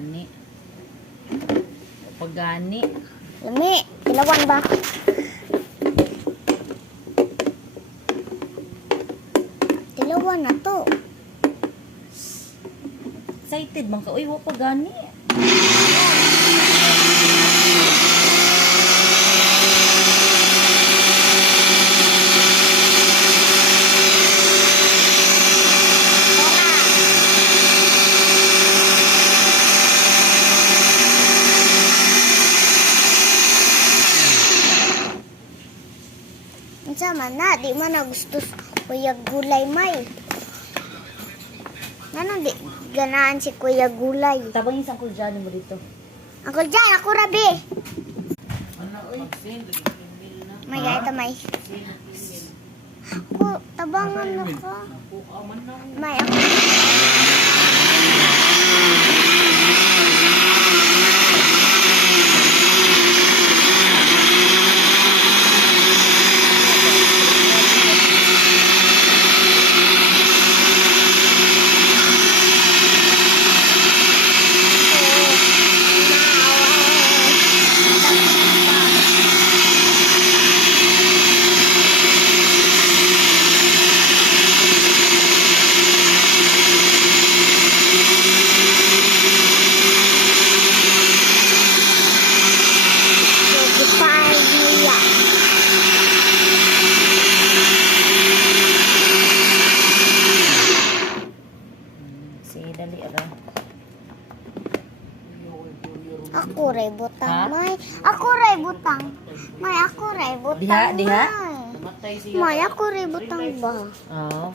gani. Pagani. Lami, ilawan ba? Ilawan na to. Excited man ka. Uy, wa pagani. Unsa man na, di man na gusto Kuya Gulay may. Ano di ganaan si Kuya Gulay? Tabang yung sangkul dyan mo dito. Ako dyan, ako rabi. May gaita may. Ako, tabangan ako. May ako. Sige, dali ara. Ako ray butang Ha? may. Ako ray butang. May ako ray butang. Diha, diha? May ako ray butang ba? Oo.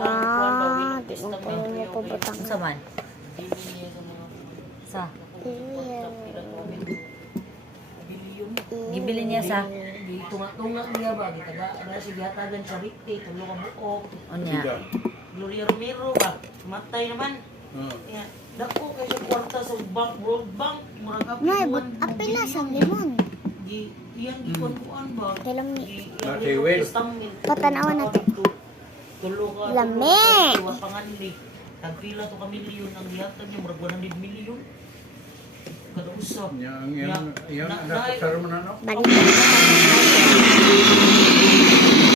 Ah, di mo pa mo pa butang. Sa man? Sa? Gibili niya sa? Tunga-tunga niya ba? Gitaga, ada si gihatagan sa rikti, tulo ka buok. Onya. Gloria Romero ba? Matay naman. Yeah. Dako kay sa kwarta sa bank, World Bank. Murag Nay, but apila sa limon. Iyan gikuan-kuan ba? Lami. Patanawan natin. Tulo ka. Lami. Tuwa panganli. Tagpila to ka milyon ang gihatag niya, murag 100 milyon. Kada usa. Yang anak besar mana no? Balik.